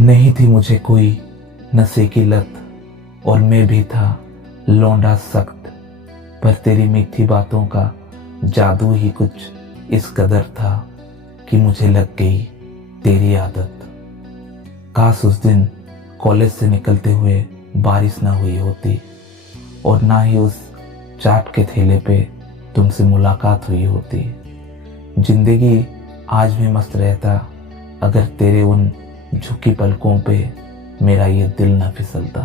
नहीं थी मुझे कोई नशे की लत और मैं भी था लौंडा सख्त, पर तेरी मीठी बातों का जादू ही कुछ इस कदर था कि मुझे लग गई तेरी आदत। काश उस दिन कॉलेज से निकलते हुए बारिश ना हुई होती और ना ही उस चाट के ठेले पे तुमसे मुलाकात हुई होती। जिंदगी आज भी मस्त रहता अगर तेरे उन झुकी पलकों पे मेरा ये दिल न फिसलता।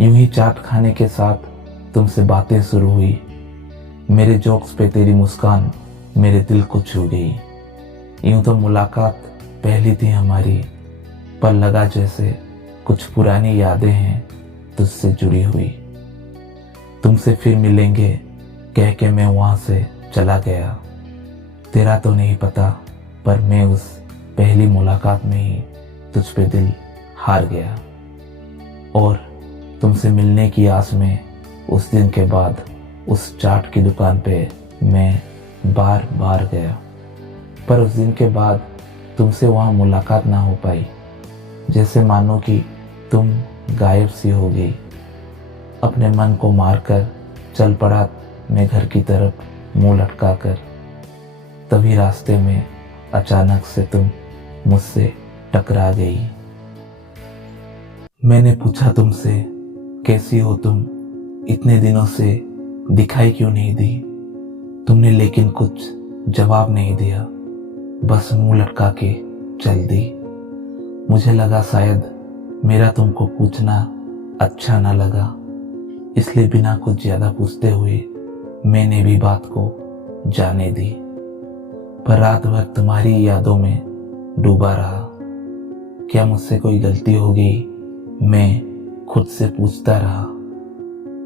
यूं ही चाट खाने के साथ तुमसे बातें शुरू हुई, मेरे जोक्स पे तेरी मुस्कान मेरे दिल को छू गई। यूं तो मुलाकात पहली थी हमारी, पर लगा जैसे कुछ पुरानी यादें हैं तुझसे जुड़ी हुई। तुमसे फिर मिलेंगे कह के मैं वहां से चला गया। तेरा तो नहीं पता, पर मैं उस पहली मुलाकात में ही तुझ पे दिल हार गया। और तुमसे मिलने की आस में उस दिन के बाद उस चाट की दुकान पे मैं बार बार गया, पर उस दिन के बाद तुमसे वहाँ मुलाकात ना हो पाई, जैसे मानो कि तुम गायब सी हो गई। अपने मन को मारकर चल पड़ा मैं घर की तरफ मुंह लटका कर। तभी रास्ते में अचानक से तुम मुझसे टकरा गई। मैंने पूछा तुमसे कैसी हो तुम, इतने दिनों से दिखाई क्यों नहीं दी। तुमने लेकिन कुछ जवाब नहीं दिया, बस मुंह लटका के चल दी। मुझे लगा शायद मेरा तुमको पूछना अच्छा ना लगा, इसलिए बिना कुछ ज्यादा पूछते हुए मैंने भी बात को जाने दी। पर रात भर तुम्हारी यादों में डूबा रहा। क्या मुझसे कोई गलती हो गई, मैं खुद से पूछता रहा।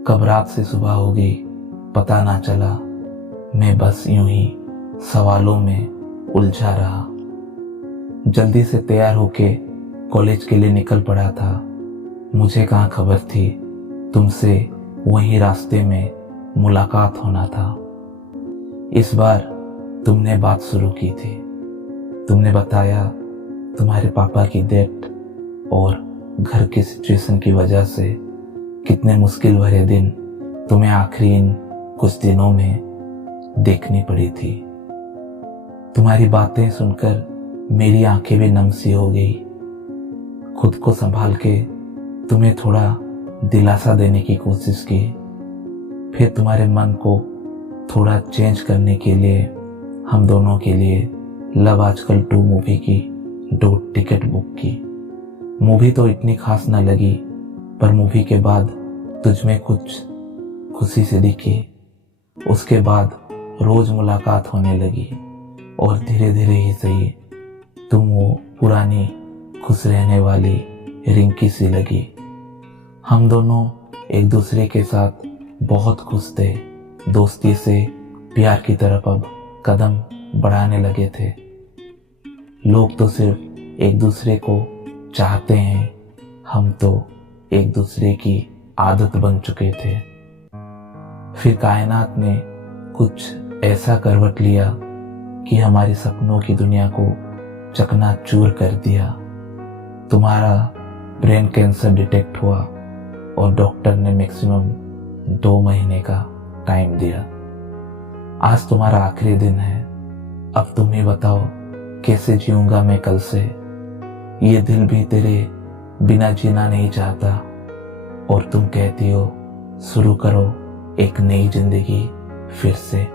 कब रात से सुबह हो गई पता ना चला, मैं बस यूं ही सवालों में उलझा रहा। जल्दी से तैयार होके कॉलेज के लिए निकल पड़ा था। मुझे कहाँ खबर थी तुमसे वहीं रास्ते में मुलाकात होना था। इस बार तुमने बात शुरू की थी। तुमने बताया तुम्हारे पापा की डेथ और घर की सिचुएशन की वजह से कितने मुश्किल भरे दिन तुम्हें आखिरी इन कुछ दिनों में देखनी पड़ी थी। तुम्हारी बातें सुनकर मेरी आंखें भी नम सी हो गई। खुद को संभाल के तुम्हें थोड़ा दिलासा देने की कोशिश की। फिर तुम्हारे मन को थोड़ा चेंज करने के लिए हम दोनों के लिए लव आजकल 2 मूवी की 2 टिकट बुक की। मूवी तो इतनी खास न लगी, पर मूवी के बाद तुझमें कुछ खुशी से दिखी। उसके बाद रोज मुलाकात होने लगी और धीरे धीरे ही सही तुम वो पुरानी खुश रहने वाली रिंकी सी लगी। हम दोनों एक दूसरे के साथ बहुत खुश थे। दोस्ती से प्यार की तरफ अब कदम बढ़ाने लगे थे। लोग तो सिर्फ एक दूसरे को चाहते हैं, हम तो एक दूसरे की आदत बन चुके थे। फिर कायनात ने कुछ ऐसा करवट लिया कि हमारे सपनों की दुनिया को चकनाचूर कर दिया। तुम्हारा ब्रेन कैंसर डिटेक्ट हुआ और डॉक्टर ने मैक्सिमम 2 महीने का टाइम दिया। आज तुम्हारा आखिरी दिन है। अब तुम ही बताओ कैसे जीऊंगा मैं कल से। ये दिल भी तेरे बिना जीना नहीं चाहता और तुम कहती हो शुरू करो एक नई जिंदगी फिर से।